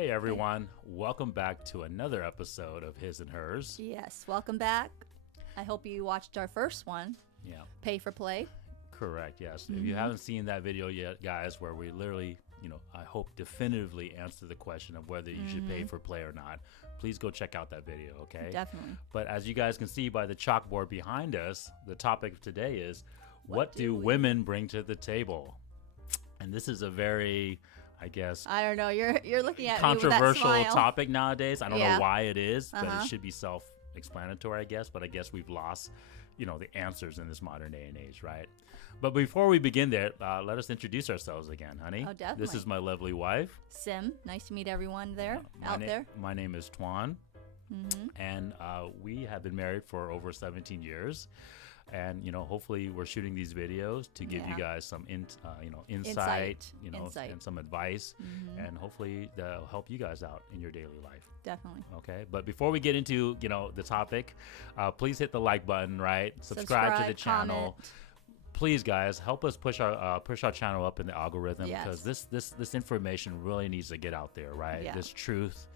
Hey everyone, welcome back to another episode of His and Hers. Yes, welcome back. I hope you watched our first one, Yeah, Pay for Play. correct, yes. If you haven't seen that video yet, guys, where we literally, I hope definitively answer the question of whether you should pay for play or not, please go check out that video, okay? Definitely. But as you guys can see by the chalkboard behind us, the topic of today is, what do women bring to the table? And this is a very, I guess, I don't know. You're looking at controversial me with that smile. topic nowadays. I don't know why it is, but Uh-huh. it should be self-explanatory, I guess. But I guess we've lost, the answers in this modern day and age, right? But before we begin there, let us introduce ourselves again, honey. Oh, definitely. This is my lovely wife. Sim, nice to meet everyone there, there. My name is Tuan, and we have been married for over 17 years. And hopefully we're shooting these videos to give you guys some insight, and some advice, and hopefully they'll help you guys out in your daily life. Definitely. Okay, but before we get into the topic, please hit the like button, right? Subscribe to the channel. Comment. Please, guys, help us push our channel up in the algorithm, Yes. because this information really needs to get out there, right? Yeah. This truth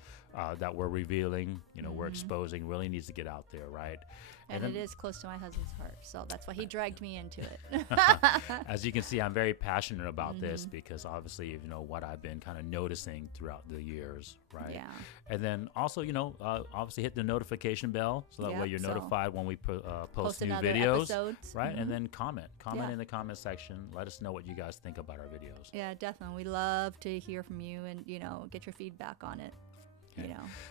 that we're revealing, we're exposing, really needs to get out there, right? And it is close to my husband's heart, so that's why he dragged me into it. As you can see, I'm very passionate about this because obviously, what I've been kind of noticing throughout the years, right? Yeah. And then also, obviously hit the notification bell so that way you're notified when we post new another videos, episodes. right? And then comment Yeah. in the comment section. Let us know what you guys think about our videos. Yeah, definitely. We love to hear from you and, get your feedback on it.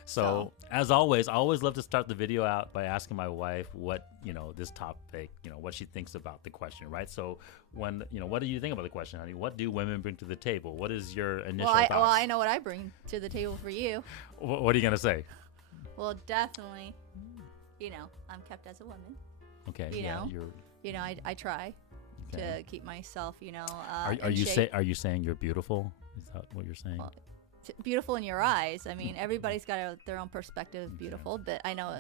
So as always, I always love to start the video out by asking my wife what, this topic, what she thinks about the question, right? So when, what do you think about the question, honey? What do women bring to the table? What is your initial thoughts? Well, I know what I bring to the table for you. What are you going to say? Well, definitely, I'm kept as a woman. Okay. I try Okay. to keep myself, Are you saying you're beautiful? Is that what you're saying? Well, beautiful in your eyes. I mean, everybody's got their own perspective of beautiful, but I know,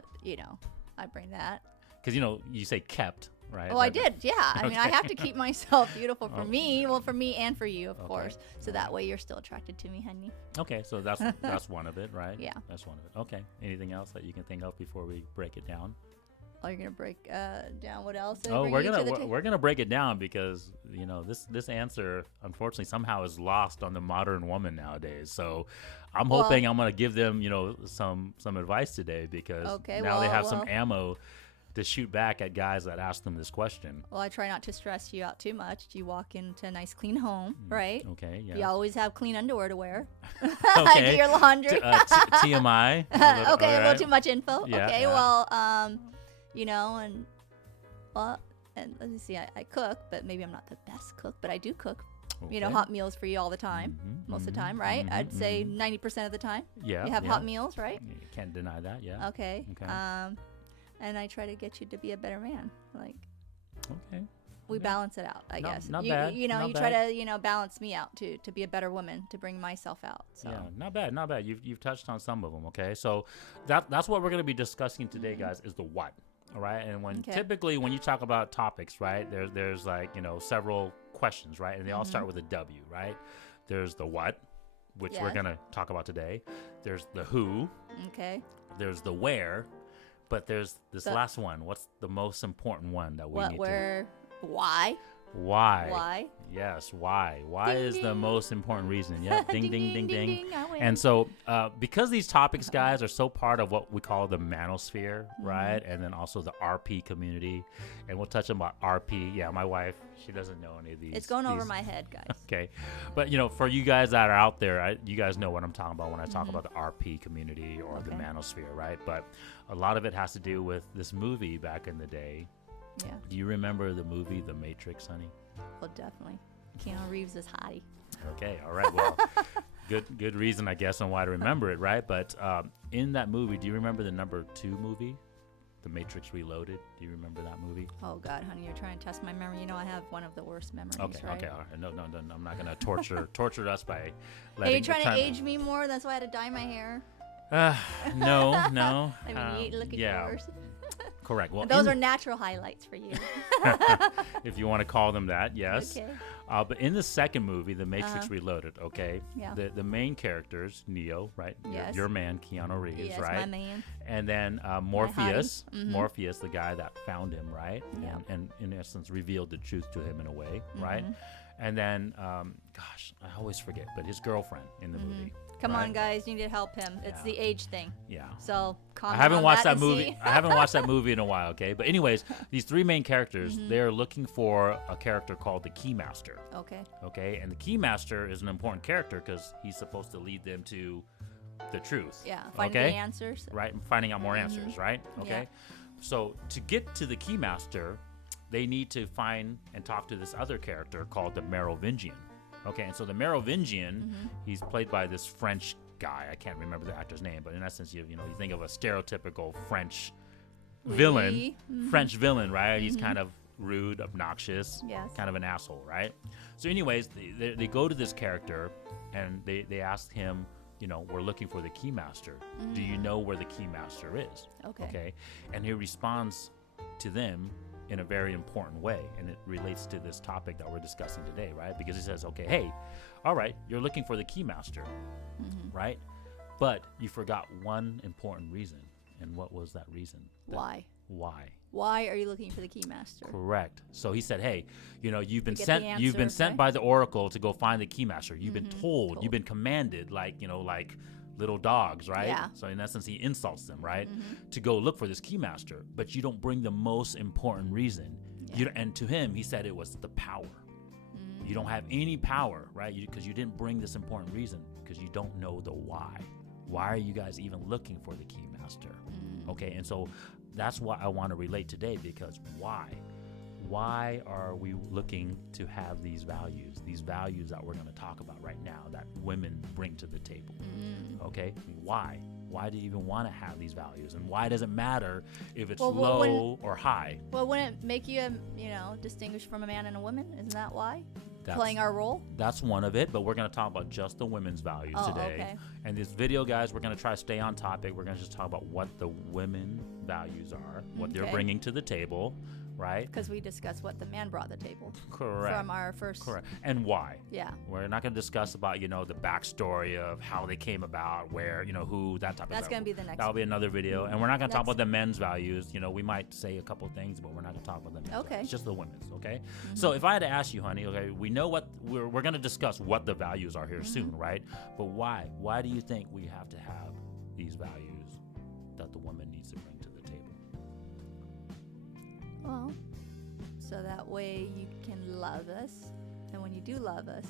I bring that. Because, you say kept, right? Oh, I did. Yeah. I mean, I have to keep myself beautiful for me. Well, for me and for you, of course. So that way you're still attracted to me, honey. Okay. So that's one of it, right? Yeah. That's one of it. Okay. Anything else that you can think of before we break it down? Oh, you're gonna break down what else? We're gonna break it down because this answer unfortunately somehow is lost on the modern woman nowadays. So I'm hoping I'm gonna give them some advice today because they have some ammo to shoot back at guys that ask them this question. Well, I try not to stress you out too much. You walk into a nice clean home, right? Okay. Yeah. You always have clean underwear to wear. Okay. Do your laundry. TMI. Okay, a little too much info. Yeah, okay, yeah. Well, and let me see, I cook, but maybe I'm not the best cook, but I do cook, Okay. hot meals for you all the time, most of the time, right? I'd say 90% of the time. Yeah. You have hot meals, right? You can't deny that. Yeah. Okay. Okay. And I try to get you to be a better man. Like, Okay. we balance it out, I guess. Not you, bad. You Not try bad. to, balance me out to be a better woman, to bring myself out. So. Yeah, not bad. You've touched on some of them. Okay, so that's what we're going to be discussing today, guys. Is the what. All right, and typically when you talk about topics, right, there's like several questions, right, and they all start with a W, right? There's the what, which we're gonna talk about today. There's the who. Okay. There's the where, but there's this last one. What's the most important one that we need to? Why? Why? Why? Yes, why? Why Ding, is the ding. most important reason? Yeah, ding, ding, ding. I win. And so, because these topics, guys, are so part of what we call the manosphere, right? And then also the RP community. And we'll touch on about RP. Yeah, my wife, she doesn't know any of these. It's going over my head, guys. Okay. But, for you guys that are out there, you guys know what I'm talking about when I talk about the RP community or the manosphere, right? But a lot of it has to do with this movie back in the day. Yeah. Do you remember the movie The Matrix, honey? Well, definitely. Keanu Reeves is hottie. Okay, all right. Well, good reason, I guess, on why to remember it, right? But in that movie, do you remember the number 2 movie, The Matrix Reloaded? Do you remember that movie? Oh, God, honey, you're trying to test my memory. I have one of the worst memories, Okay, right? okay, all right. No, I'm not gonna torture us by Are you trying to age me more? That's why I had to dye my hair. No. I mean, look at yours. Correct. Well, And those are natural highlights for you. if you want to call them that, yes. Okay. But in the second movie, The Matrix Reloaded, okay, Yeah. the main characters, Neo, right? Yes. Your man, Keanu Reeves, Yes, right? my man. And then Morpheus, Morpheus, the guy that found him, right? Yeah. And in essence revealed the truth to him in a way, right? And then, gosh, I always forget, but his girlfriend in the movie. Come right? on, guys, you need to help him. It's Yeah. the age thing. Yeah. So I haven't watched that movie. See. I haven't watched that movie in a while, okay? But anyways, these three main characters, they're looking for a character called the Keymaster. Okay. Okay, and the Keymaster is an important character because he's supposed to lead them to the truth. Yeah. Finding okay? the answers. Right, and finding out more answers, right? Okay, Yeah. so to get to the Keymaster, they need to find and talk to this other character called the Merovingian. Okay, and so the Merovingian, he's played by this French guy. I can't remember the actor's name, but in essence, you think of a stereotypical French villain, French villain, right? He's kind of rude, obnoxious, Yes. kind of an asshole, right? So anyways, they go to this character and they ask him, we're looking for the Keymaster. Do you know where the Keymaster is? Okay. And he responds to them in a very important way, and it relates to this topic that we're discussing today, right? Because he says, okay, hey, all right, you're looking for the Keymaster, right? But you forgot one important reason. And what was that reason? Why? Why are you looking for the Keymaster? Correct. So he said, hey, you've been get sent the you've been answers, sent right? by the Oracle to go find the Keymaster. You've been told, you've been commanded, like little dogs, right? Yeah. So in essence, he insults them, right? To go look for this Keymaster, but you don't bring the most important reason. Yeah. And to him, he said it was the power. You don't have any power, right? Because you didn't bring this important reason, because you don't know the why. Why are you guys even looking for the Keymaster? Okay, and so that's what I want to relate today, because why? Why are we looking to have these values that we're going to talk about right now that women bring to the table? Okay, why? Why do you even want to have these values? And why does it matter if it's low or high? Well, wouldn't it make you, distinguished from a man and a woman? Isn't that why? Playing our role? That's one of it, but we're going to talk about just the women's values today. Okay. And this video, guys, we're going to try to stay on topic. We're going to just talk about what the women values are, what they're bringing to the table, right? Because we discussed what the man brought to the table. Correct. From our first. Correct. And why. Yeah. We're not going to discuss about, the backstory of how they came about, where, who, that type of stuff. That's going to be the next That'll be another video. And we're not going to talk about the men's values. We might say a couple things, but we're not going to talk about the men's Okay. values. It's just the women's, okay? So if I had to ask you, honey, okay, we know what, we're going to discuss what the values are here soon, right? But why? Why do you think we have to have these values that the woman needs to bring to the table? Well, so that way you can love us. And when you do love us,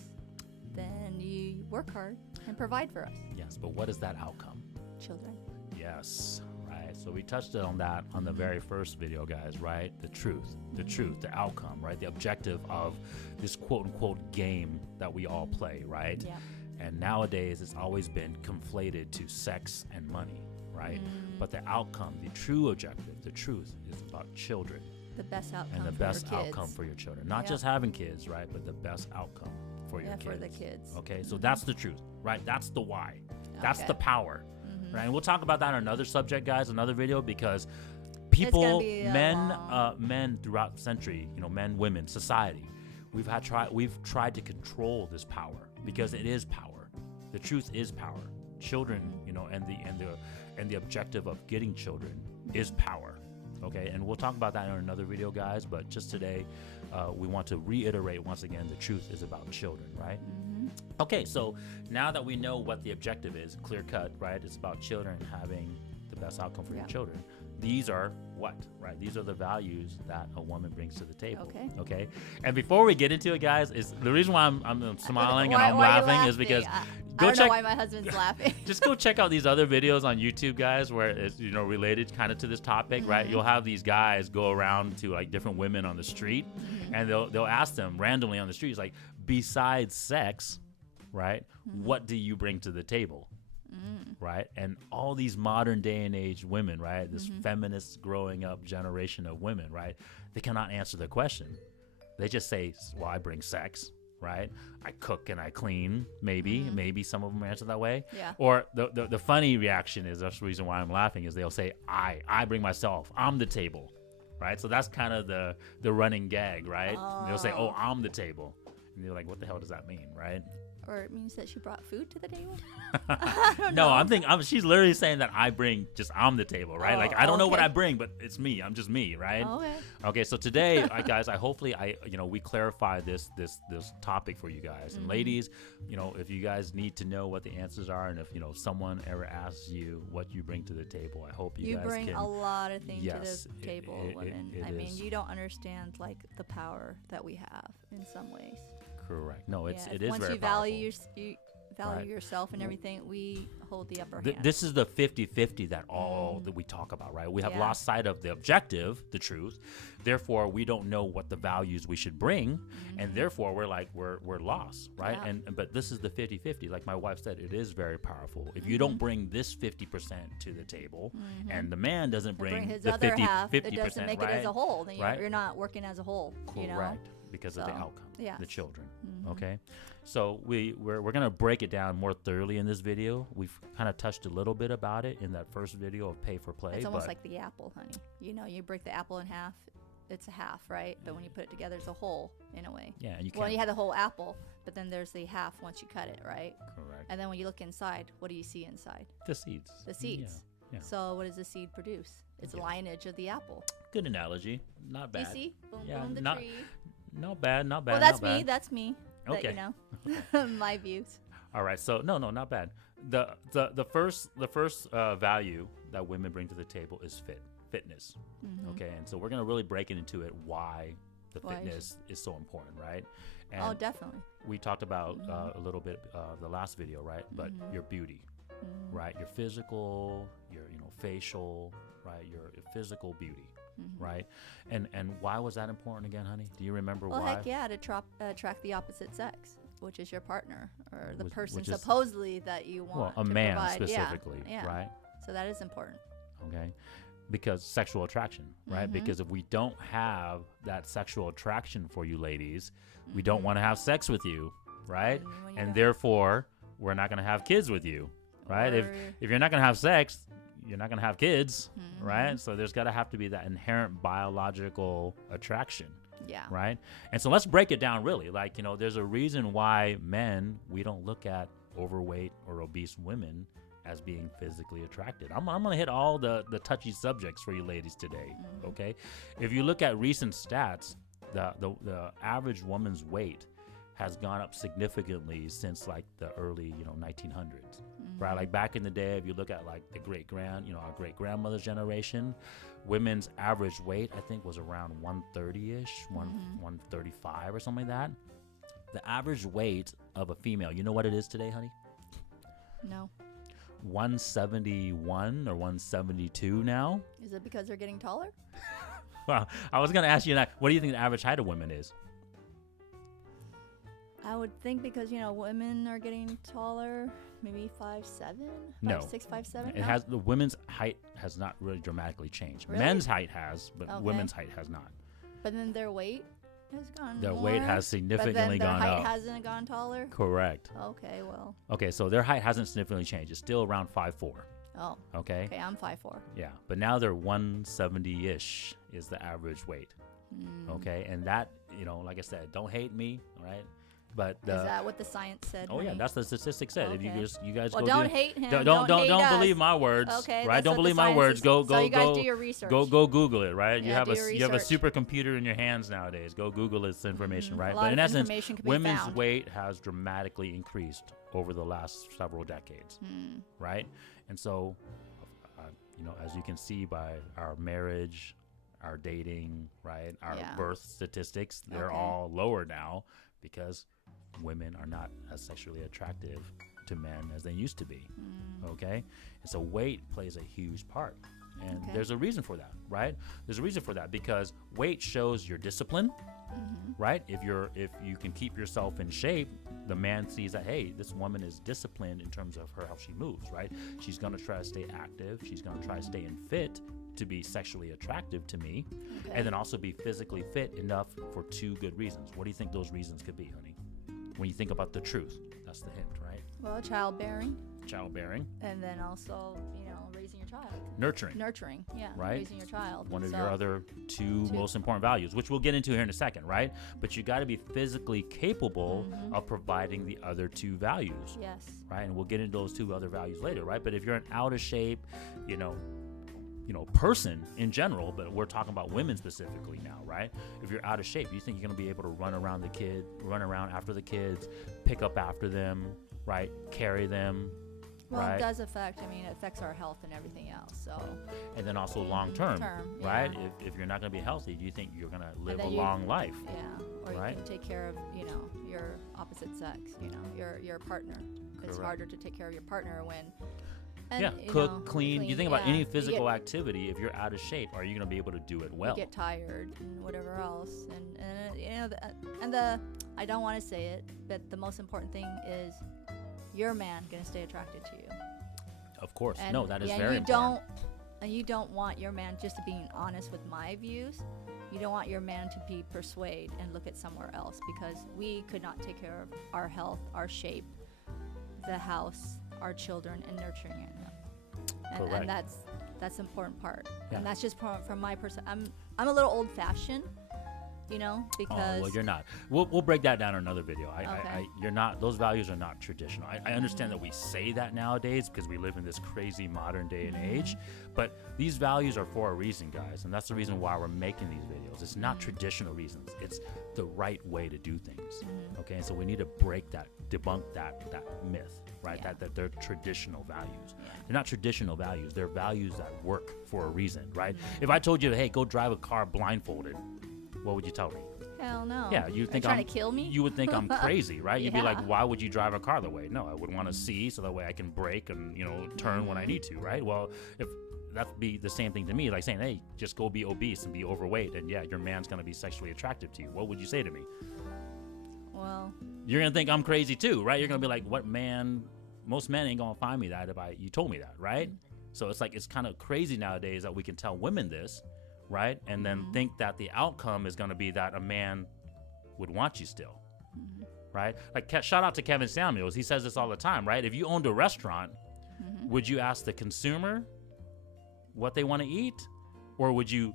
then you work hard and provide for us. Yes, but what is that outcome? Children. Yes, right. So we touched on that on the very first video, guys, right? The truth, the outcome, right? The objective of this quote unquote game that we all play, right? Yeah. And nowadays it's always been conflated to sex and money, right? But the outcome, the true objective, the truth is about children. The best outcome And the for best your kids. outcome for your children. Not just having kids, right? But the best outcome for your kids. For the kids. Okay, so that's the truth, right? That's the why. That's Okay. the power. Right? And we'll talk about that on another subject, guys, another video, because It's people, gonna be men throughout the century, men, women, society, we've tried to control this power, because it is power. The truth is power. Children, and the objective of getting children is power. Okay, and we'll talk about that in another video, guys. But just today, we want to reiterate once again: the truth is about children, right? Okay, so now that we know what the objective is, clear cut, right? It's about children having the best outcome for your children. These are what, right? These are the values that a woman brings to the table. Okay. And before we get into it, guys, is the reason why I'm smiling and I'm laughing is because I don't know why my husband's laughing. Just go check out these other videos on YouTube, guys, where it's related kind of to this topic, right? You'll have these guys go around to like different women on the street, and they'll ask them randomly on the street, like, besides sex, right? What do you bring to the table? Right? And all these modern day and age women, right? This feminist growing up generation of women, right? They cannot answer the question. They just say, well, I bring sex, right? I cook and I clean, maybe some of them answer that way. Yeah. Or the funny reaction is, that's the reason why I'm laughing, is they'll say, I bring myself, I'm the table, right? So that's kind of the running gag, right? They'll say, oh, I'm the table. And you're like, what the hell does that mean, right? Or it means that she brought food to the table? No, I'm thinking she's literally saying that I'm the table, right? Like, I don't know what I bring, but it's me. I'm just me, right? Okay, so today, guys, hopefully we clarify this topic for you guys. And ladies, if you guys need to know what the answers are, and if someone ever asks you what you bring to the table, I hope you guys bring can. a lot of things to the table, women. I mean, you don't understand like the power that we have in some ways. Correct. No, it is once very you powerful. You value yourself and everything, we hold the upper hand. This is the 50-50 that that we talk about, right? We have lost sight of the objective, the truth. Therefore, we don't know what the values we should bring, and therefore we're lost, right? Yeah. But this is the 50-50. Like my wife said, it is very powerful. If you don't bring this 50% to the table, and the man doesn't bring his the other 50%, half, it doesn't make it as a whole. Then you're not working as a whole. Correct. Because of the outcome, the children. Okay, so we're gonna break it down more thoroughly in this video. We've kind of touched a little bit about it in that first video of pay for play. It's almost like the apple, honey. You break the apple in half, it's a half, right? But when you put it together, it's a whole in a way. Yeah, and you have the whole apple, but then there's the half once you cut it, right? Correct. And then when you look inside, what do you see inside? The seeds. The seeds. Yeah. So what does the seed produce? It's lineage of the apple. Good analogy. Not bad. You see? Boom, boom, the tree. Not bad. Well, that's me. Okay. My views. All right. So no, not bad. The first value that women bring to the table is fitness. Okay, and so we're gonna really break it into it why fitness is so important, right? And definitely. We talked about a little bit the last video, right? But your beauty, right? Your physical, your facial, right? Your physical beauty. Right, and why was that important again, honey? Do you remember why? Well, heck yeah, to attract the opposite sex, which is your partner or the person supposedly that you want. Well, a man specifically, right? So that is important. Okay, because sexual attraction, right? Because if we don't have that sexual attraction for you ladies, we don't want to have sex with you, right? And therefore, we're not going to have kids with you, right? If you're not going to have sex, you're not going to have kids, right? So there's got to have to be that inherent biological attraction, right? And so let's break it down really. Like, there's a reason why men, we don't look at overweight or obese women as being physically attracted. I'm going to hit all the touchy subjects for you ladies today, okay? If you look at recent stats, the average woman's weight has gone up significantly since like the early 1900s. Right, like back in the day, if you look at like our great grandmother's generation, women's average weight I think was around 130ish, 135 or something like that. The average weight of a female, you know what it is today, honey? No. 171 or 172 now. Is it because they're getting taller? Well, I was gonna ask you that. What do you think the average height of women is? I would think because women are getting taller, maybe 5'7", 5'6", 5'7". It has the women's height has not really dramatically changed. Really? Men's height has, but women's height has not. But then their weight has gone. Their weight has significantly gone up. Their height hasn't gone taller. Correct. Okay, well. Okay, so their height hasn't significantly changed. It's still around 5'4". Oh. Okay. Okay, I'm 5'4". Yeah, but now they're 170-ish is the average weight. Okay, and that like I said, don't hate me, all right? But is that what the science said? Oh, yeah, that's the statistics said. Okay. If you guys well, go don't hate him. Don't hate us. believe my words. Okay, right? Don't believe my words. Go so you guys do your research. Go Google it, right? Yeah, you have a supercomputer in your hands nowadays. Go Google this information, right? But in essence, women's found. weight has dramatically increased over the last several decades, right? And so, as you can see by our marriage, our dating, right, our birth statistics, they're all lower now because women are not as sexually attractive to men as they used to be. Okay, and so weight plays a huge part, and there's a reason for that, right? There's a reason for that because weight shows your discipline, right? If you can keep yourself in shape, the man sees that, hey, this woman is disciplined in terms of how she moves, right? She's gonna try to stay active. She's gonna try to stay fit to be sexually attractive to me, and then also be physically fit enough for two good reasons. What do you think those reasons could be, honey? when you think about the truth. That's the hint, right? Well, childbearing. Childbearing. And then also, raising your child. Nurturing. Yeah. Right. Raising your child. One of your other two most important values, which we'll get into here in a second, right? But you got to be physically capable of providing the other two values. Yes. Right. And we'll get into those two other values later, right? But if you're an out of shape, person in general, but we're talking about women specifically now, right? If you're out of shape, you think you're going to be able to run around after the kids, pick up after them, right? Carry them. Well, right? It does affect, it affects our health and everything else, so. And then also long term, right? If you're not going to be healthy, do you think you're going to live a long life? Yeah, or right? you can take care of, your opposite sex, your partner. It's harder to take care of your partner when... cook, clean. You think about any physical activity. If you're out of shape, are you going to be able to do it well? You get tired and whatever else, and I don't want to say it, but the most important thing is your man going to stay attracted to you. Of course, that is very important. And you don't want your man, just to being honest with my views, you don't want your man to be persuaded and look at somewhere else, because we could not take care of our health, our shape, the house, our children, and nurturing them. And that's the important part. Yeah. And that's just from my perspective. I'm a little old-fashioned, because... Oh, well, you're not. We'll break that down in another video. You're not. Those values are not traditional. I understand that we say that nowadays because we live in this crazy modern day and age, but these values are for a reason, guys, and that's the reason why we're making these videos. It's not traditional reasons. It's the right way to do things. Okay, so we need to debunk that myth, right? Yeah. That they're traditional values. They're not traditional values. They're values that work for a reason, right? If I told you, hey, go drive a car blindfolded, what would you tell me? Hell no. Yeah, you think trying to kill me? You would think I'm crazy, right? You'd be like, Yeah. why would you drive a car that way? No, I would want to see so that way I can brake and turn when I need to, right? Well, if that'd be the same thing to me, like saying, hey, just go be obese and be overweight, and your man's gonna be sexually attractive to you. What would you say to me? Well, you're gonna think I'm crazy too, right? You're gonna be like, what man? Most men ain't gonna find me that if you told me that, right? So it's kind of crazy nowadays that we can tell women this, right? And then think that the outcome is gonna be that a man would want you still, right? Like shout out to Kevin Samuels. He says this all the time, right? If you owned a restaurant, would you ask the consumer what they want to eat, or would you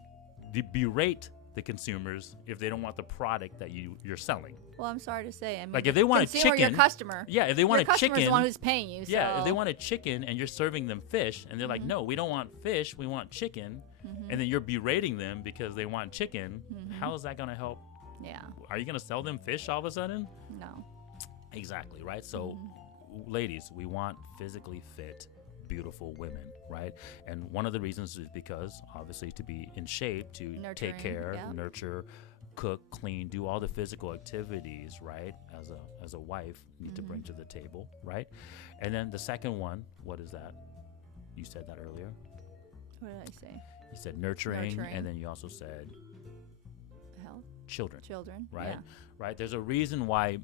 berate the consumers if they don't want the product that you're selling? Well, I'm sorry to say. Like if they want a consumer, chicken, your customer. Yeah, if they want your a chicken, customer's the one who's paying you. Yeah, so. if they want a chicken and you're serving them fish, and they're like, no, we don't want fish, we want chicken, and then you're berating them because they want chicken. How is that going to help? Yeah. Are you going to sell them fish all of a sudden? No. Exactly, right? So, ladies, we want physically fit, beautiful women, right? And one of the reasons is because, obviously, to be in shape, to take care, nurture, cook, clean, do all the physical activities, right? As a wife, need to bring to the table, right? And then the second one, what is that? You said that earlier. What did I say? You said nurturing. And then you also said health. Children, right? Right. There's a reason why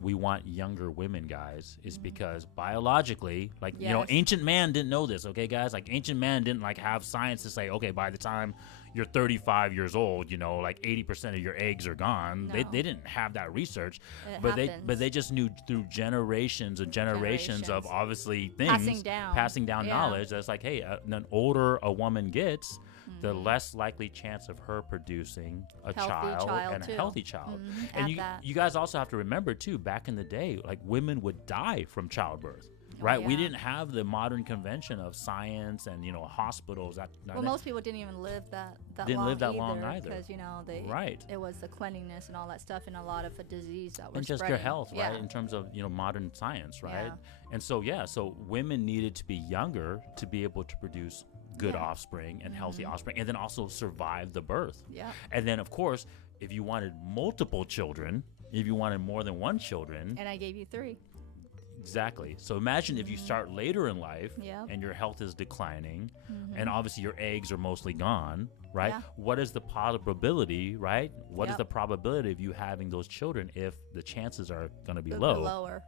we want younger women, guys, is because biologically, like, ancient man didn't know this, okay, guys? Like, ancient man didn't have science to say, okay, by the time you're 35 years old, 80% of your eggs are gone. No. They didn't have that research, but they just knew through generations and generations of obviously things passing down knowledge. That's like, hey, the older a woman gets, the less likely chance of her producing a child and a healthy child. And you guys also have to remember too, back in the day, like, women would die from childbirth. Right, we didn't have the modern convention of science and hospitals. Most people didn't even live that long either because it was the cleanliness and all that stuff, and a lot of a disease that was and just spreading. your health, right? In terms of modern science, right? Yeah. And so women needed to be younger to be able to produce good offspring and healthy offspring, and then also survive the birth. Yeah. And then of course, if you wanted multiple children, if you wanted more than one children, and I gave you 3. Exactly. So imagine if you start later in life and your health is declining and obviously your eggs are mostly gone, right? Yeah. What is the probability, right? What is the probability of you having those children if the chances are going to be low? Lower,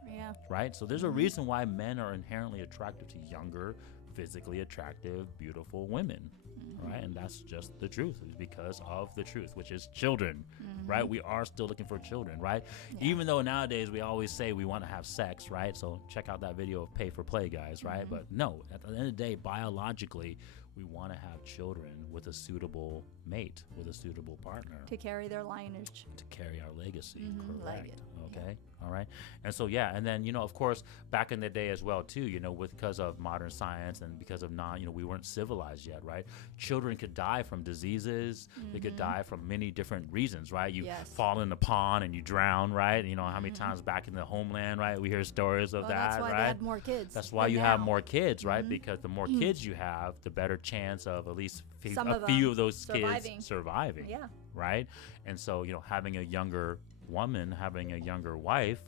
right? So there's a reason why men are inherently attracted to younger, physically attractive, beautiful women, right? And that's just the truth. It's because of the truth, which is children, right? We are still looking for children, right? Yeah. Even though nowadays we always say we want to have sex, right? So check out that video of Pay for Play, guys, right? But no, at the end of the day, biologically, we want to have children with a suitable mate, with a suitable partner. To carry their lineage. To carry our legacy, correct. Like okay, all right. And so, yeah, and then, of course, back in the day as well, too, because of modern science and because of we weren't civilized yet, right? Children could die from diseases. They could die from many different reasons, right? You fall in the pond and you drown, right? How many times back in the homeland, right? We hear stories of that, that's why right? They had more kids. That's why you have more kids, right? Because the more kids you have, the better chance of at least a few of those kids surviving, right? And so, having a younger woman, having a younger wife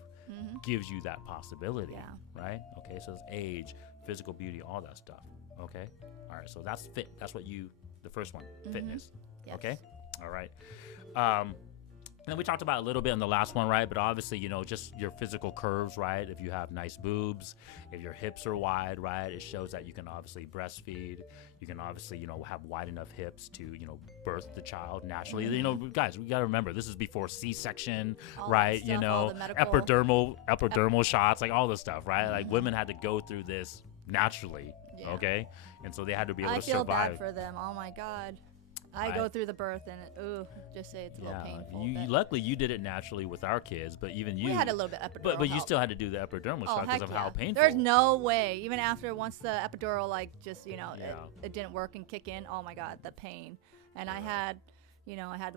gives you that possibility, right? Okay, so it's age, physical beauty, all that stuff, okay? All right, so that's fit. That's what the first one, fitness, okay? All right. And we talked about a little bit in the last one, right? But obviously, just your physical curves, right? If you have nice boobs, if your hips are wide, right? It shows that you can obviously breastfeed. You can obviously, have wide enough hips to, birth the child naturally. Guys, we got to remember, this is before C-section, right? Stuff, epidermal shots, like all this stuff, right? Like women had to go through this naturally, okay? And so they had to be able to survive. I feel bad for them. Oh, my God. I go through the birth and just say it's a little painful. Luckily, you did it naturally with our kids, but even you. We had a little bit epidural. But you still had to do the epidermal shot because of how painful. There's no way. Even after once the epidural, it didn't work and kick in. Oh my God, the pain. And I had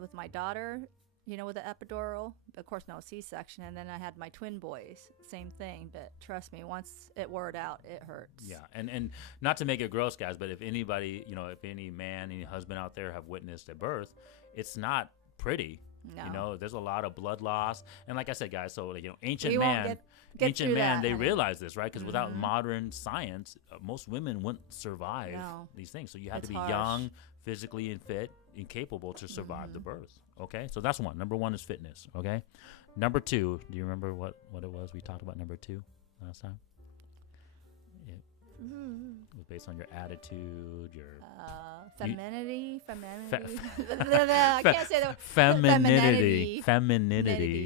with my daughter, with the epidural. Of course, no C-section. And then I had my twin boys. Same thing. But trust me, once it wore out, it hurts. Yeah. And not to make it gross, guys, but if anybody, if any man, any husband out there have witnessed a birth, it's not pretty. No. There's a lot of blood loss. And like I said, guys, so, ancient man, they realized this, right? Because without modern science, most women wouldn't survive these things. So you had to be young, physically and fit, and capable to survive the birth. Okay, so that's one. Number one is fitness. Okay, number two. Do you remember what it was we talked about? Number two last time. It was based on your attitude, your femininity. I can't say that. Femininity.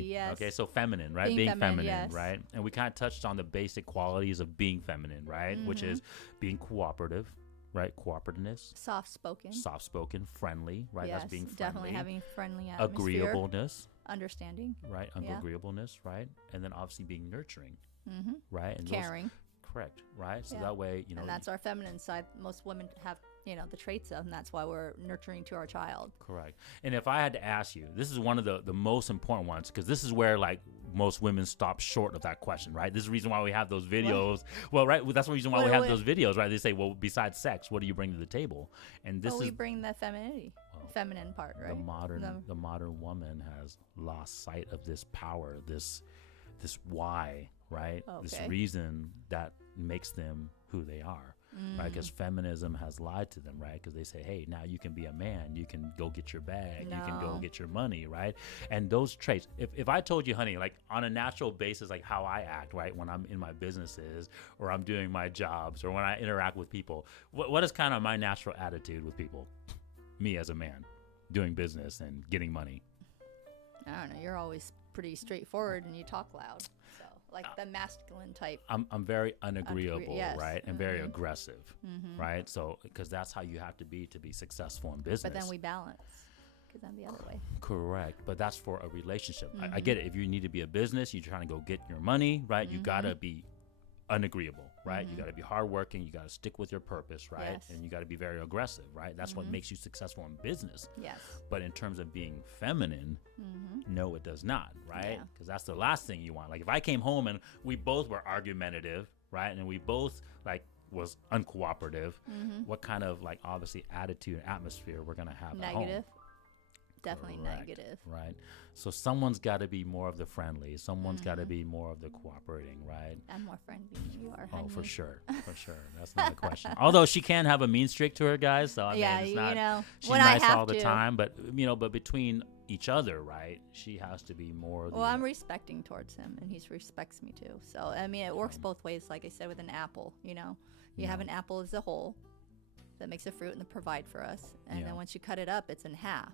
Yes. Okay, so feminine, right? Being feminine, yes. right? And we kind of touched on the basic qualities of being feminine, right? Which is being cooperative. Right, cooperativeness. Soft-spoken, friendly, right? Yes, that's being friendly. Definitely having friendly atmosphere. Agreeableness. Understanding. Right, agreeableness, right? And then obviously being nurturing, right? And caring. Correct, right? So that way, And that's our feminine side. Most women have, the traits of, and that's why we're nurturing to our child. Correct. And if I had to ask you, this is one of the most important ones, because this is where, most women stop short of that question, right? This is the reason why we have those videos. Well, right, that's the reason why we have those videos, right? They say, well, besides sex, what do you bring to the table? And this we bring the feminine part, right? The modern woman has lost sight of this power, this why, right? Okay. This reason that makes them who they are. Right, because feminism has lied to them, right? Because they say, hey, now you can be a man, you can go get your bag, you can go get your money, right? And those traits, if I told you, honey, on a natural basis, how I act, right, when I'm in my businesses or I'm doing my jobs or when I interact with people, what is kind of my natural attitude with people? Me as a man doing business and getting money. I don't know, you're always pretty straightforward and you talk loud. The masculine type. I'm very unagreeable, yes. right? And very aggressive, right? So, because that's how you have to be successful in business. But then we balance, because I'm the other way. Correct. But that's for a relationship. I get it. If you need to be a business, you're trying to go get your money, right? You got to be unagreeable, right? You got to be hardworking. You got to stick with your purpose, right? Yes. And you got to be very aggressive, right? That's what makes you successful in business. Yes. But in terms of being feminine, no, it does not, right? Because that's the last thing you want. If I came home and we both were argumentative, right? And we both was uncooperative, what kind of obviously attitude and atmosphere we're gonna have at home? Negative. Definitely negative. Right. So someone's got to be more of the friendly. Someone's got to be more of the cooperating, right? I'm more friendly than you are, honey. Oh, for sure. For sure. That's not a question. Although she can have a mean streak to her, guys. So, I mean, it's not, she's nice all the time. But, but between each other, right, she has to be more. Well, I'm respecting towards him, and he respects me, too. So, I mean, it works both ways, like I said, with an apple, You have an apple as a whole. that makes the fruit and provide for us. And Yeah. then once you cut it up, it's in half.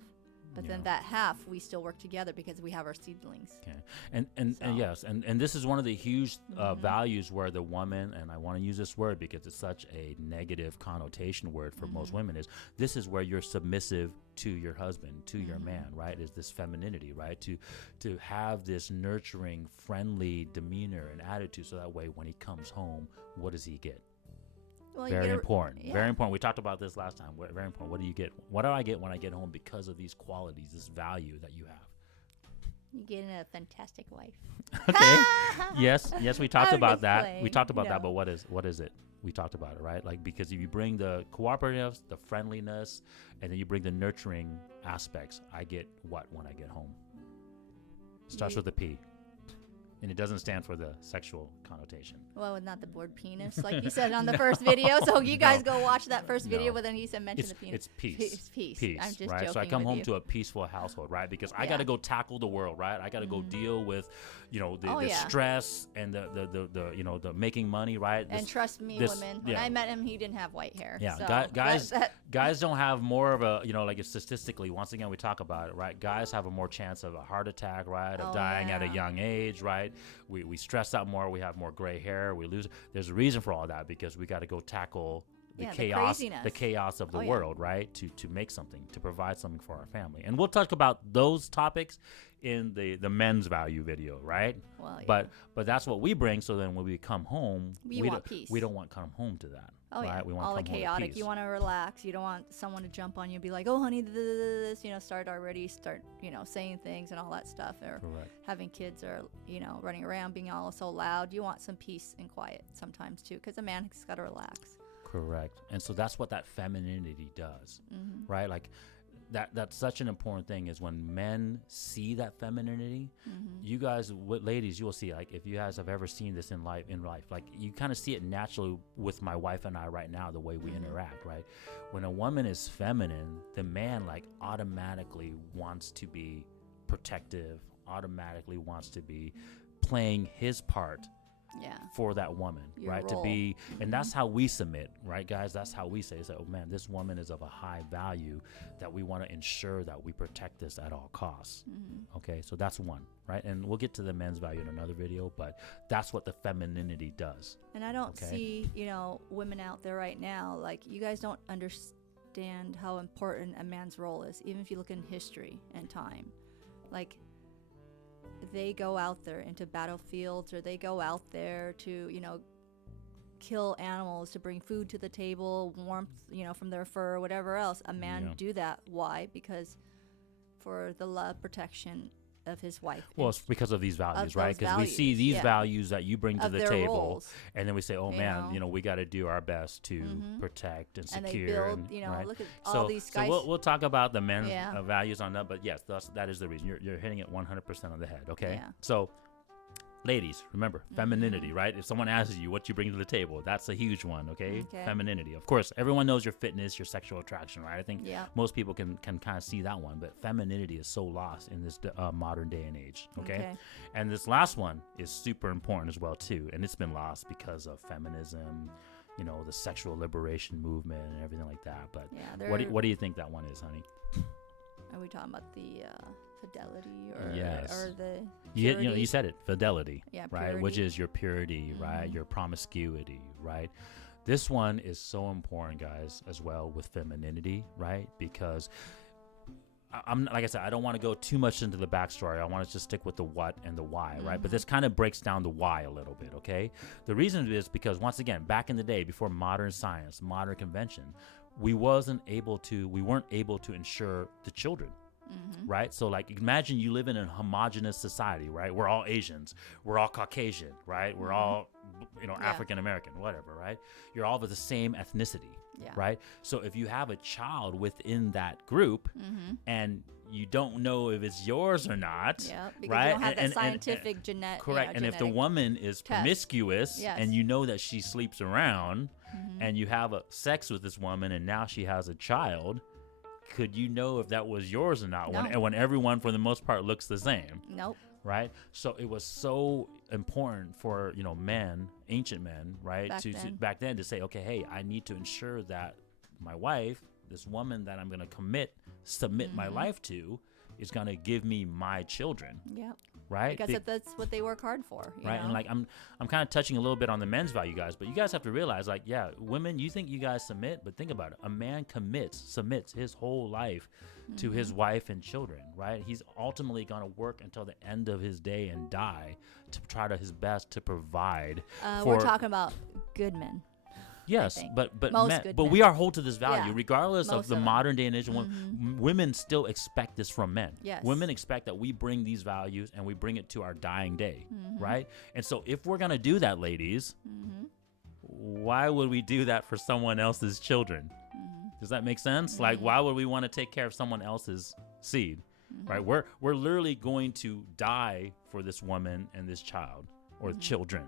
But Yeah. then that half, we still work together because we have our seedlings. Okay. And So- yes, and this is one of the huge values where the woman, and I want to use this word because it's such a negative connotation word for most women, is this is where you're submissive to your husband, to your man, right? Is this femininity, right? To have this nurturing, friendly demeanor and attitude, so that way when he comes home, what does he get? Well, Very important. yeah. Very important. We talked about this last time. Very important. What do you get? What do I get when I get home because of these qualities, this value that you have? You get a fantastic wife. Okay. Yes. We talked I'm about just that. playing, We talked about you that. know. But what is it? We talked about it, right? Like, because if you bring the cooperativeness, the friendliness, and then you bring the nurturing aspects, I get what when I get home? Starts You- with a P. And it doesn't stand for the sexual connotation. Well, not the word penis, like you said on the first video. So you guys No. go watch that first video, No. but then you said mention It's, the penis. it's peace. It's peace. Peace, I'm just right? joking So I come with home you. to a peaceful household, right? Because I Yeah. got to go tackle the world, right? I got to go deal with, the Oh, yeah. stress and the making money, right? And trust me, this- women, when yeah. I met him, he didn't have white hair. Yeah, so guys, that- guys don't have more of a, like statistically, once again, we talk about it, right? Guys have a more chance of a heart attack, right? Of Oh, dying at a yeah. young age, right? We stress out more. We have more gray hair. We lose. There's a reason for all that because we got to go tackle the Yeah, the chaos, craziness. chaos of the Oh, yeah. world, right? To make something, to provide something for our family. And we'll talk about those topics in the men's value video, right? well, yeah. But that's what we bring. So then when we come home, We we want don't, peace. we don't want to come home to that. Oh yeah, right? We want all to the come home with chaotic. peace. You want to relax. You don't want someone to jump on you and be like, "Oh, honey, this," start saying things and all that stuff, or Correct. having kids or running around being all so loud. You want some peace and quiet sometimes too, because a man's got to relax. Correct. And so that's what that femininity does, right? Like that's such an important thing is when men see that femininity, you guys, ladies, you will see, like, if you guys have ever seen this in life, like you kind of see it naturally with my wife and I right now, the way we interact, right? When a woman is feminine, the man like automatically wants to be protective, automatically wants to be playing his part Yeah. for that woman, Your right? role. To be, and that's how we submit, right, guys? That's how we say, oh man, this woman is of a high value that we want to ensure that we protect this at all costs. Okay, so that's one, right? And we'll get to the men's value in another video, but that's what the femininity does. And I don't Okay. see, women out there right now, like, you guys don't understand how important a man's role is, even if you look in history and time. Like, they go out there into battlefields, or they go out there to, kill animals to bring food to the table, warmth, from their fur, or whatever else. A man Yeah. do that. Why? Because for the love, protection of his wife. Well, it's because of these values, those right? Because we see values, these yeah. values that you bring to Of the their table, roles. and then we say, oh You man, know? we got to do our best to protect and And secure. they build, right? look at all So, these so guys. we'll talk about the men's Yeah. values on that, but yes, that is the reason. You're hitting it 100% on the head, okay? Yeah. So, ladies, remember, femininity, right? If someone asks you what you bring to the table, that's a huge one, okay? Okay. Femininity. Of course, everyone knows your fitness, your sexual attraction, right? I think Yeah. most people can kind of see that one, but femininity is so lost in this modern day and age, okay? Okay. And this last one is super important as well, too, and it's been lost because of feminism, the sexual liberation movement and everything like that. But Yeah, what do you think that one is, honey? Are we talking about the fidelity or Yes. or the You purity? said it, fidelity, Yeah, right? Which purity. is your purity, right? Your promiscuity, right? This one is so important, guys, as well with femininity, right? Because I'm like I said, I don't want to go too much into the backstory. I want to just stick with the what and the why, right? But this kind of breaks down the why a little bit, okay? The reason is because, once again, back in the day, before modern science, modern convention, we weren't able to ensure the children. Right? So, like, imagine you live in a homogenous society, right? We're all Asians. We're all Caucasian, right? We're all, African American, whatever, right? You're all of the same ethnicity, Yeah. right? So if you have a child within that group and you don't know if it's yours or not, Yeah, because right? you don't have that And- scientific genetic. correct. And if the genetic woman is test. promiscuous Yes. and you know that she sleeps around and you have sex with this woman and now she has a child, could you know if that was yours or not? No. When everyone, for the most part, looks the same, Nope. right? So it was so important for men, ancient men, right, Back to then. back then to say, okay, hey, I need to ensure that my wife, this woman that I'm going to submit my life to, is going to give me my children. Yeah. Right? Because that's what they work hard for. Right. And like I'm kind of touching a little bit on the men's value, guys, but you guys have to realize, like, yeah, women, you think you guys submit, but think about it. A man submits his whole life to his wife and children, right? He's ultimately going to work until the end of his day and die to try his best to provide. We're talking about good men. Yes, but men. We are hold to this value, Yeah, regardless of the modern day and age. Women still expect this from men. Yes. Women expect that we bring these values and we bring it to our dying day, right? And so if we're gonna do that, ladies, why would we do that for someone else's children? Does that make sense? Like, why would we want to take care of someone else's seed? Right? We're literally going to die for this woman and this child or children.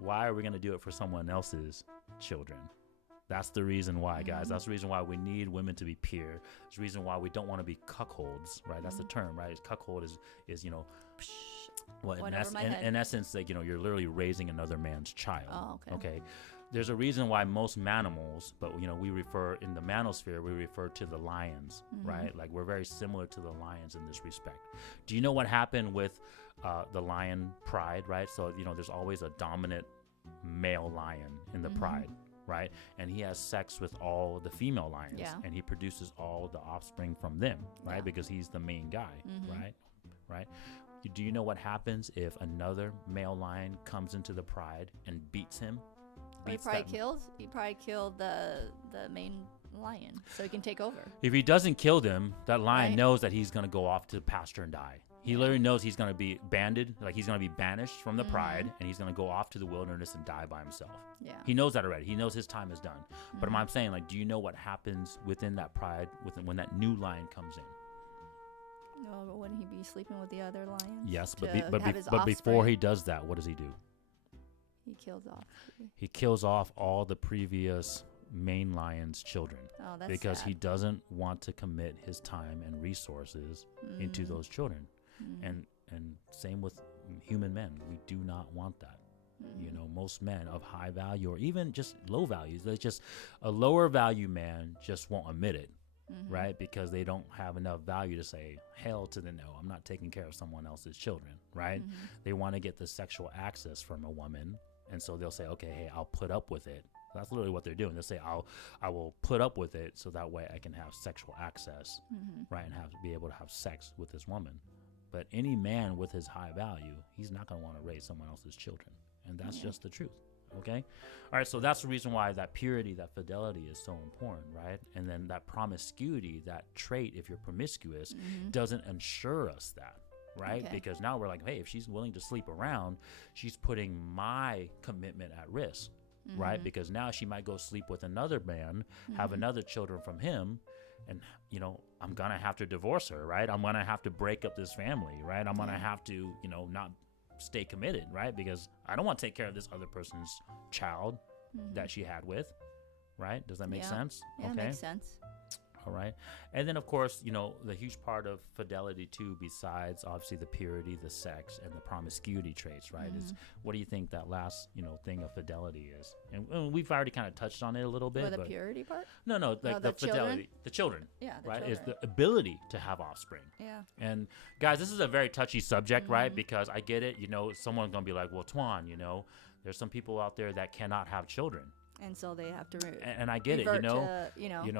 Why are we going to do it for someone else's children? That's the reason why, guys. That's the reason why we need women to be pure. It's the reason why we don't want to be cuckolds, right? That's the term, right? Cuckold is well, in essence, like, you're literally raising another man's child. Oh, okay. There's a reason why most manimals, but we refer in the manosphere, we refer to the lions, right? Like, we're very similar to the lions in this respect. Do you know what happened with the lion pride, right? So, there's always a dominant male lion in the pride, right? And he has sex with all the female lions, and he produces all the offspring from them, right? Because he's the main guy, right? Do you know what happens if another male lion comes into the pride and beats him? He probably killed the main lion, so he can take over. If he doesn't kill them, that lion knows that he's going to go off to the pasture and die. He literally knows he's going to be banded, like he's going to be banished from the pride, and he's going to go off to the wilderness and die by himself. Yeah. He knows that already. He knows his time is done. But I'm saying, like, do you know what happens within that pride when that new lion comes in? No, but wouldn't he be sleeping with the other lions? Yes, but before he does that, what does he do? He kills off. He kills off all the previous main lion's children. Oh, that's because sad. he doesn't want to commit his time and resources into those children. And same with human men. We do not want that. Most men of high value or even just low values, there's just a lower value man just won't admit it, right? Because they don't have enough value to say, hell to the no, I'm not taking care of someone else's children, right? They want to get the sexual access from a woman. And so they'll say, okay, hey, I'll put up with it. That's literally what they're doing. They'll say, I will put up with it so that way I can have sexual access, right? And be able to have sex with this woman. But any man with his high value, he's not going to want to raise someone else's children. And that's just the truth. Okay. All right. So that's the reason why that purity, that fidelity is so important, right? And then that promiscuity, that trait, if you're promiscuous, doesn't ensure us that, right? Okay. Because now we're like, hey, if she's willing to sleep around, she's putting my commitment at risk, right? Because now she might go sleep with another man, have another children from him, and, I'm going to have to divorce her, right? I'm going to have to break up this family, right? I'm going to have to, not stay committed, right? Because I don't want to take care of this other person's child that she had with, right? Does that make sense? Yeah, okay. Makes sense. All right. And then, of course, the huge part of fidelity, too, besides obviously the purity, the sex, and the promiscuity traits, right, is what do you think that last, thing of fidelity is? And we've already kind of touched on it a little bit. For the purity part? No, like the fidelity. The children. Yeah, the right, children. is the ability to have offspring. Yeah. And, guys, this is a very touchy subject, right, because I get it. Someone's going to be like, well, Tuan, there's some people out there that cannot have children. And so they have to and I get it, to,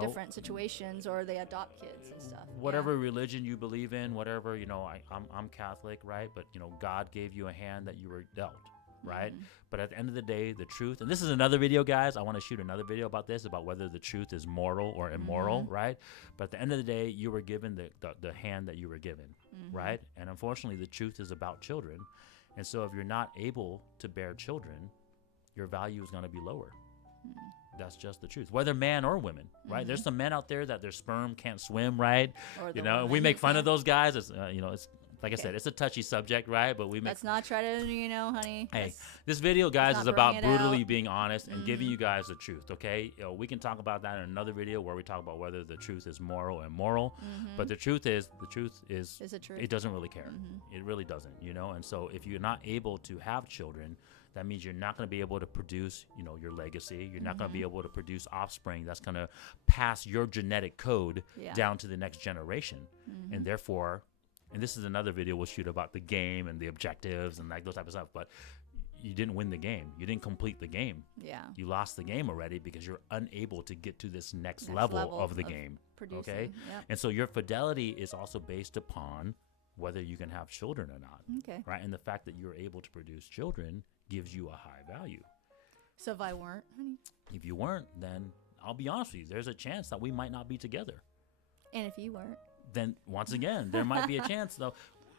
different situations, or they adopt kids and stuff. Whatever religion you believe in, whatever, I'm Catholic, right? But, God gave you a hand that you were dealt, right? But at the end of the day, the truth, and this is another video, guys. I want to shoot another video about this, about whether the truth is moral or immoral, right? But at the end of the day, you were given the hand that you were given, right? And unfortunately, the truth is about children. And so if you're not able to bear children, your value is going to be lower. That's just the truth, whether man or women, right? There's some men out there that their sperm can't swim, right? We make fun of those guys. It's, it's like I said, it's a touchy subject, right? But let's not try to, honey. Hey, this video, guys, is about brutally being honest and giving you guys the truth, okay? We can talk about that in another video where we talk about whether the truth is moral or immoral. But the truth is it doesn't really care. It really doesn't, And so if you're not able to have children, that means you're not going to be able to produce, your legacy. You're not going to be able to produce offspring that's going to pass your genetic code down to the next generation. And therefore, and this is another video we'll shoot about the game and the objectives and like those type of stuff, but you didn't win the game. You didn't complete the game. Yeah. You lost the game already because you're unable to get to this next level of the game. Producing. Okay? Yep. And so your fidelity is also based upon whether you can have children or not. Okay. Right? And the fact that you're able to produce children gives you a high value. So if I weren't, honey? If you weren't, then I'll be honest with you, there's a chance that we might not be together. And if you weren't? Then once again, there might be a chance though.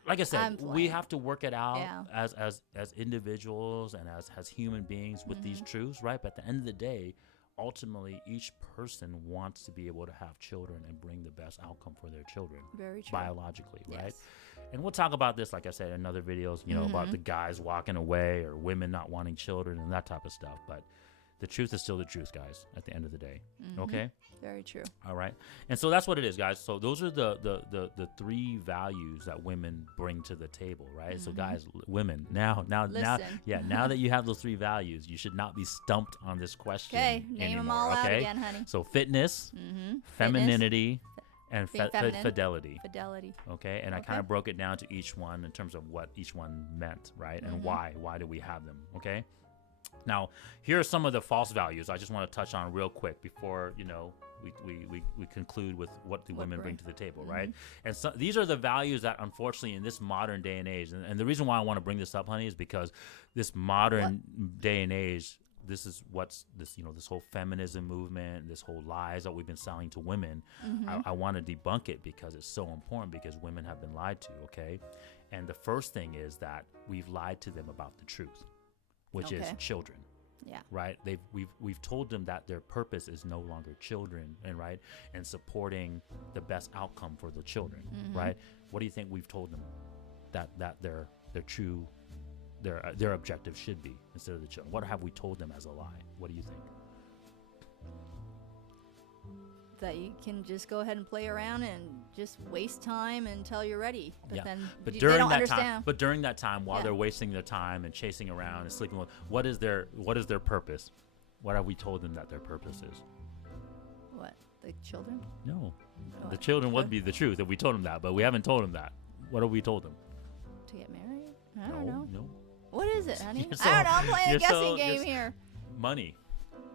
Like I said, we have to work it out as individuals and as human beings with these truths, right? But at the end of the day, ultimately, each person wants to be able to have children and bring the best outcome for their children. Very true. Biologically, right? Yes. And we'll talk about this, like I said, in other videos, about the guys walking away or women not wanting children and that type of stuff. But the truth is still the truth, guys, at the end of the day. Okay? Very true. All right. And so that's what it is, guys. So those are the three values that women bring to the table, right? So guys, women, now that you have those three values, you should not be stumped on this question. Okay, name them all out again, honey. So fitness, femininity, and fidelity. Fidelity. Okay, and I kind of broke it down to each one in terms of what each one meant, right? And why do we have them? Okay. Now, here are some of the false values I just want to touch on real quick before, we conclude with what the women bring to the table, right? And so these are the values that, unfortunately, in this modern day and age, and the reason why I want to bring this up, honey, is because this modern day and age, this is what's this whole feminism movement, this whole lies that we've been selling to women. I want to debunk it because it's so important, because women have been lied to, okay? And the first thing is that we've lied to them about the truth, which is children. Yeah. Right. We've told them that their purpose is no longer children, and supporting the best outcome for the children. Right. What do you think we've told them that their true their objective should be instead of the children? What have we told them as a lie? What do you think? That you can just go ahead and play around and just waste time until you're ready. But then they don't understand. But during that time, while they're wasting their time and chasing around and sleeping, what is their purpose? What have we told them that their purpose is? What? The children? No. The children would be the truth if we told them that, but we haven't told them that. What have we told them? To get married? I don't know. No. What is it, honey? I don't know. I'm playing a guessing game here. Money.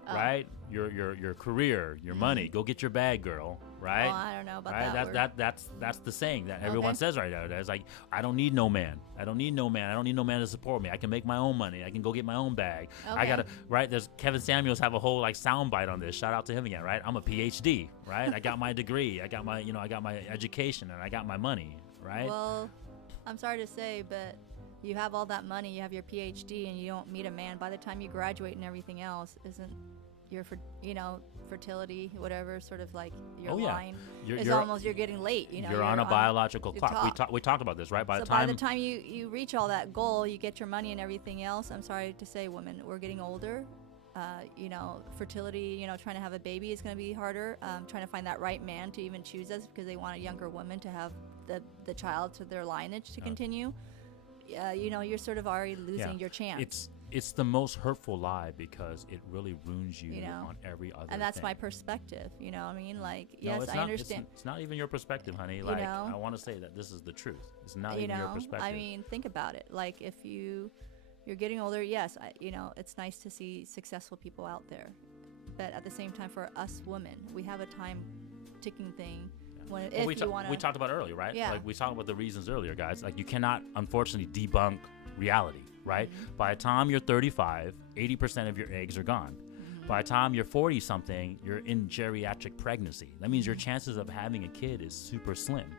Right, your career, your money. Go get your bag, girl. Right. Oh, I don't know about that. That's the saying that everyone says right now. It's like, I don't need no man. I don't need no man to support me. I can make my own money. I can go get my own bag. Okay. I gotta. Right. There's Kevin Samuels have a whole sound bite on this. Shout out to him again. Right. I'm a PhD. Right. I got my degree. I got my I got my education, and I got my money. Right. Well, I'm sorry to say, but you have all that money, you have your PhD, and you don't meet a man. By the time you graduate and everything else, isn't your fertility, whatever, sort of like your line is almost, you're getting late. You're on a biological clock. We talked about this, right? By the time you reach all that goal, you get your money and everything else. I'm sorry to say, women, we're getting older. Fertility, trying to have a baby is going to be harder. Trying to find that right man to even choose us, because they want a younger woman to have the child to their lineage to continue. You're sort of already losing your chance. It's the most hurtful lie, because it really ruins you on every other and that's thing. my perspective, what I mean? Yes, I understand. It's not even your perspective, honey. I want to say that this is the truth. It's not even your perspective. I mean, think about it. If you're getting older, yes, it's nice to see successful people out there. But at the same time, for us women, we have a time ticking thing. We talked about earlier, right? Yeah. We talked about the reasons earlier, guys. You cannot, unfortunately, debunk reality, right? By the time you're 35, 80% of your eggs are gone. By the time you're 40-something, you're in geriatric pregnancy. That means your chances of having a kid is super slim,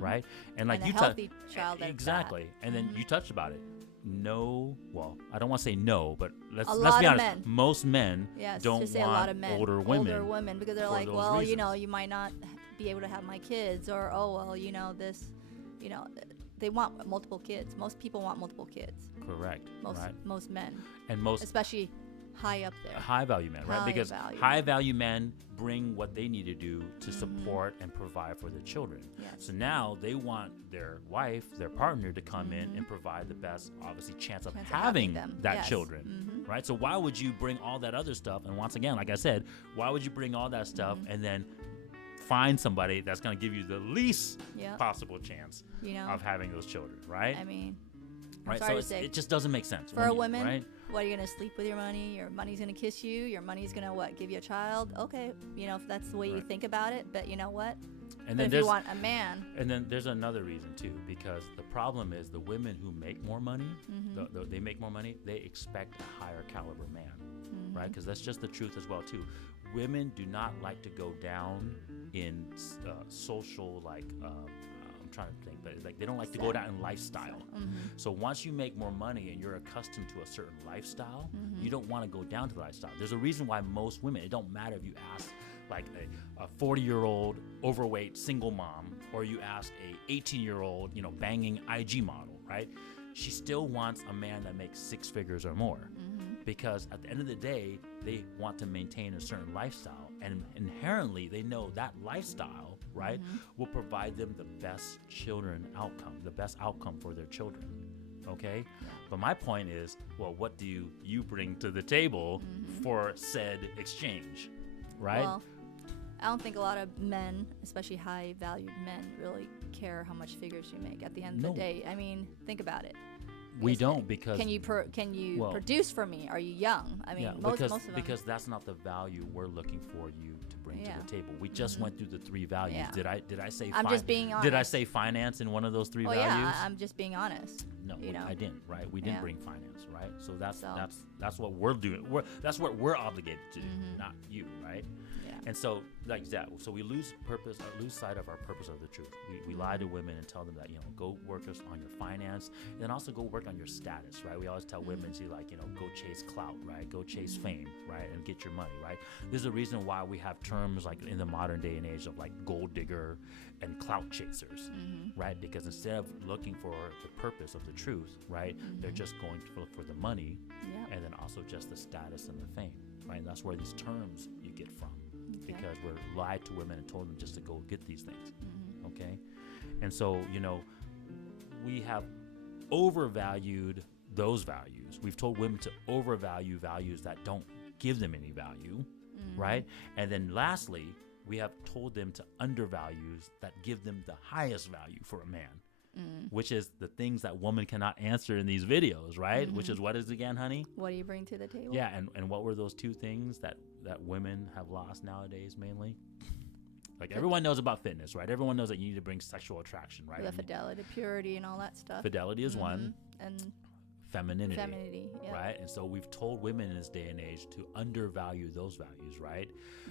right? And a healthy child. Exactly. And then you touched about it. No, well, I don't want to say no, but let's be honest. Most men don't want a lot of men, older women. Older women, because they're like, well, reasons. You might not be able to have my kids, or this, they want multiple kids. Most people want multiple kids. Correct. Most men, and especially high up there. High value men, right? Because high value men bring what they need to do to support and provide for their children. Yes. So now they want their wife, their partner, to come in and provide the best, obviously, chance of having that children, right? So why would you bring all that other stuff? And once again, like I said, why would you bring all that stuff and then find somebody that's going to give you the least possible chance of having those children, right? I mean, right? So it just doesn't make sense. For a woman, right? What, are you going to sleep with your money? Your money's going to kiss you? Your money's going to, what, give you a child? Okay, if that's the way you think about it. But you know what? And then if you want a man. And then there's another reason, too, because the problem is the women who make more money, they make more money, they expect a higher caliber man, right? Because that's just the truth as well, too. Women do not like to go down in social, I'm trying to think, but it's like they don't like to go down in lifestyle. So once you make more money and you're accustomed to a certain lifestyle, you don't want to go down to the lifestyle. There's a reason why most women, it don't matter if you ask like a 40-year-old overweight single mom, or you ask a 18-year-old, banging IG model, right? She still wants a man that makes six figures or more. Because at the end of the day, they want to maintain a certain lifestyle. And inherently, they know that lifestyle, right, will provide them the best the best outcome for their children. Okay? But my point is, well, what do you bring to the table for said exchange, right? Well, I don't think a lot of men, especially high-valued men, really care how much figures you make at the end of the day. I mean, think about it. We don't, because can you produce for me? Are you young? I mean, most of them. Because that's not the value we're looking for you to bring to the table. We just went through the three values. Yeah. Did I say? I'm just being honest. Did I say finance in one of those three values? Yeah, I'm just being honest. No, I didn't. Right? We didn't bring finance. Right? So that's what we're doing. That's what we're obligated to do, not you. Right? Yeah. And so like that. So we lose sight of our purpose of the truth. We lie to women and tell them that go work on your finance, and then also go work on your status, right? We always tell women to go chase clout, right? Go chase fame, right? And get your money, right? There's a reason why we have terms like in the modern day and age of like gold digger and clout chasers, right? Because instead of looking for the purpose of the truth, right, they're just going to look for the money, and then also just the status and the fame, right? And that's where these terms you get from. Because we're lied to women and told them just to go get these things, okay? And so, we have overvalued those values. We've told women to overvalue values that don't give them any value, right? And then lastly, we have told them to undervalue that give them the highest value for a man, which is the things that woman cannot answer in these videos, right? Which is what is again, honey? What do you bring to the table? Yeah, and what were those two things that women have lost nowadays mainly? Like everyone knows about fitness, right? Everyone knows that you need to bring sexual attraction, right? The fidelity, purity, and all that stuff. Fidelity is one. And femininity, right? And so we've told women in this day and age to undervalue those values, right?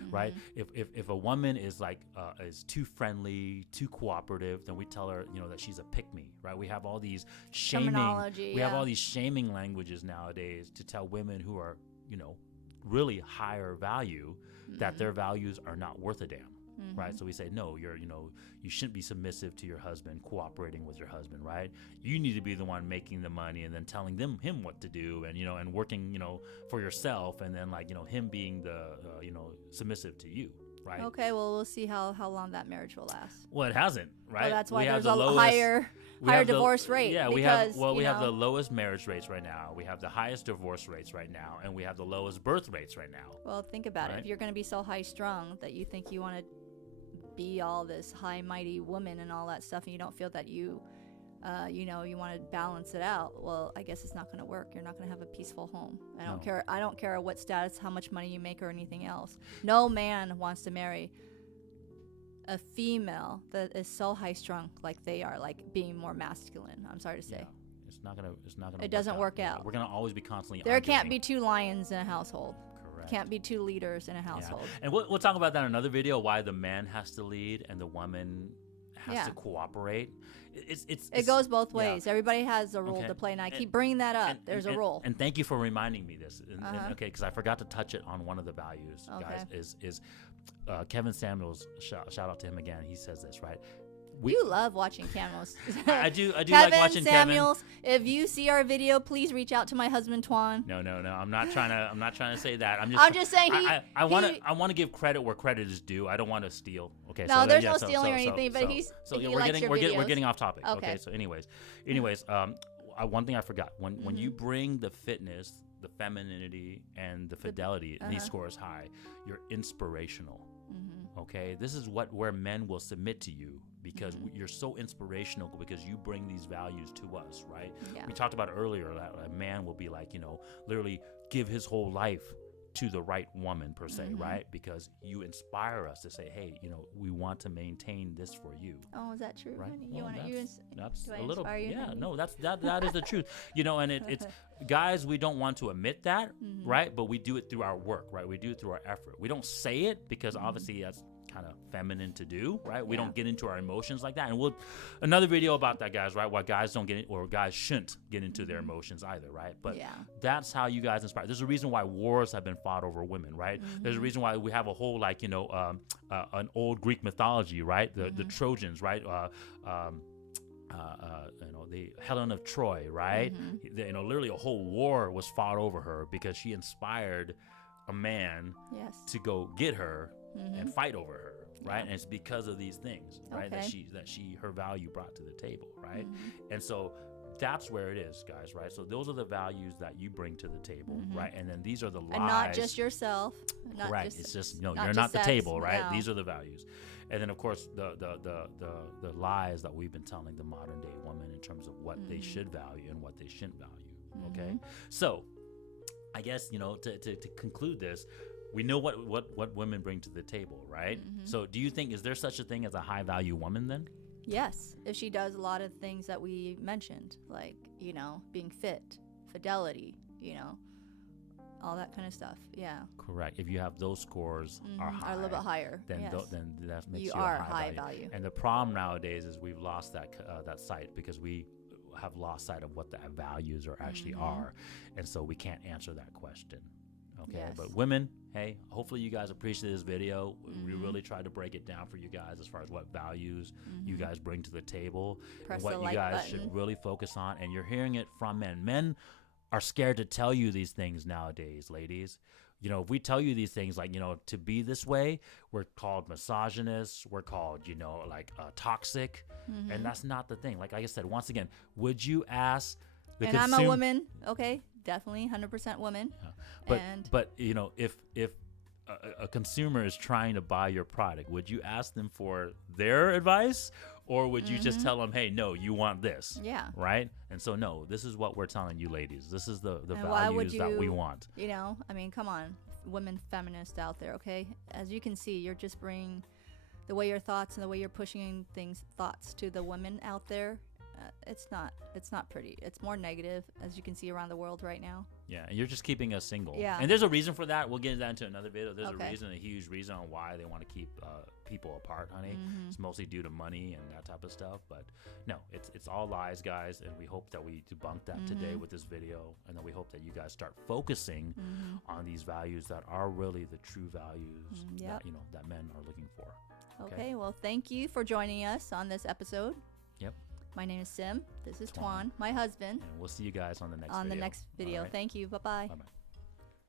Right? If a woman is like is too friendly, too cooperative, then we tell her, that she's a pick-me, right? We have all these shaming, have all these shaming languages nowadays to tell women who are, really higher value that their values are not worth a damn. Right? So we say, no, you shouldn't be submissive to your husband, cooperating with your husband, right? You need to be the one making the money and then telling him what to do, and, and working, for yourself, and then him being the, submissive to you, right? Okay, well, we'll see how long that marriage will last. Well, it hasn't, right? Well, that's why there's a higher divorce rate. Yeah, we have the lowest marriage rates right now. We have the highest divorce rates right now, and we have the lowest birth rates right now. Well, think about it. If you're going to be so high-strung that you think you want to be all this high mighty woman and all that stuff, and you don't feel that you want to balance it out, well, I guess it's not going to work. You're not going to have a peaceful home. I don't care what status, how much money you make, or anything else. No man wants to marry a female that is so high strung like they are, like being more masculine. I'm sorry to say. Yeah. It's not gonna. It doesn't work out. We're gonna always be constantly. There can't be two lions in a household. Can't be two leaders in a household. Yeah. And we'll talk about that in another video, why the man has to lead and the woman has to cooperate. It goes both ways. Everybody has a role to play, and I keep bringing that up. There's a role. And thank you for reminding me this. Because I forgot to touch it on one of the values, guys, is Kevin Samuels, shout out to him again. He says this, right? You love watching camos. I do Kevin like watching Samuels, if you see our video, please reach out to my husband Tuan. No. I'm not trying to say that. I'm just saying I want to give credit where credit is due. I don't want to steal. Okay. No, there's no stealing or anything, but we're getting off topic. Okay. So anyways, one thing I forgot. When you bring the fitness, the femininity, and the fidelity, and these scores high, you're inspirational. Okay, this is where men will submit to you because you're so inspirational because you bring these values to us, right? Yeah. We talked about earlier that a man will be like, literally give his whole life to the right woman per se, right? Because you inspire us to say, hey, we want to maintain this for you. Oh, is that true? Right? That's do I a little. Inspire you? Yeah, no, that is the truth. And it's guys, we don't want to admit that, right? But we do it through our work, right? We do it through our effort. We don't say it because obviously that's kind of feminine to do, right? We don't get into our emotions like that. And another video about that, guys, right? Why guys don't get or guys shouldn't get into their emotions either, right? But that's how you guys inspire. There's a reason why wars have been fought over women, right? There's a reason why we have a whole an old Greek mythology, right? The Trojans, right? The Helen of Troy, right? Literally a whole war was fought over her because she inspired a man to go get her and fight over her, right? And it's because of these things, right? That her value brought to the table, right? And so that's where it is, guys, right? So those are the values that you bring to the table, right? And then these are the lies. And not just yourself. Right. It's just you're not the table, right? No. These are the values. And then of course the lies that we've been telling the modern day woman in terms of what they should value and what they shouldn't value. Okay. So I guess to conclude this, we know what women bring to the table, right? So do you think, is there such a thing as a high value woman then? Yes, if she does a lot of things that we mentioned, like being fit, fidelity, all that kind of stuff. Yeah. Correct. If you have those scores are high, are a little bit higher, then that makes you are a high value. And the problem nowadays is we've lost that sight because we have lost sight of what the values actually are, and so we can't answer that question. Okay, but women, hey, hopefully you guys appreciate this video. We really tried to break it down for you guys as far as what values you guys bring to the table, and what you guys should really focus on. And you're hearing it from men. Men are scared to tell you these things nowadays, ladies. If we tell you these things, like, to be this way, we're called misogynists, we're called, toxic, and that's not the thing. Like I said, once again, would you ask the I'm a woman, okay? Definitely 100% woman. Yeah. But if a consumer is trying to buy your product, would you ask them for their advice, or would you just tell them, hey, no, you want this? Yeah. Right? And so, no, this is what we're telling you, ladies. This is the values that we want. Come on, women feminists out there, okay? As you can see, you're just bringing the way your thoughts and the way you're pushing thoughts to the women out there. It's not pretty. It's more negative, as you can see around the world right now. Yeah, and you're just keeping us single. Yeah. And there's a reason for that. We'll get into that into another video. There's a huge reason on why they want to keep people apart, honey. It's mostly due to money and that type of stuff. But no, it's all lies, guys. And we hope that we debunk that today with this video. And then we hope that you guys start focusing on these values that are really the true values that men are looking for. Okay, well, thank you for joining us on this episode. Yep. My name is Sim. This is Tuan, my husband. And we'll see you guys on the next video. Right. Thank you. Bye-bye. Bye-bye.